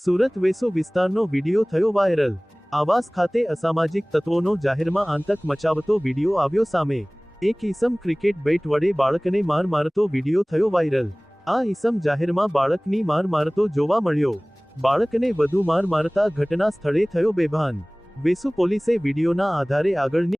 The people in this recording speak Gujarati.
સુરત વેસુ વિસ્તારનો વિડીયો થયો વાયરલ। આવાસ ખાતે અસામાજિક તત્વોનો જાહેરમાં આતંક મચાવતો વિડીયો આવ્યો સામે। એક ઈસમ ક્રિકેટ બેટ વડે બાળકને માર મારતો વિડીયો થયો વાયરલ। આ ઈસમ જાહેરમાં બાળકની માર મારતો જોવા મળ્યો। બાળકને વધુ માર મારતા ઘટના સ્થળે થયો બેભાન। વેસુ પોલીસે વિડીયોના આધારે આગળની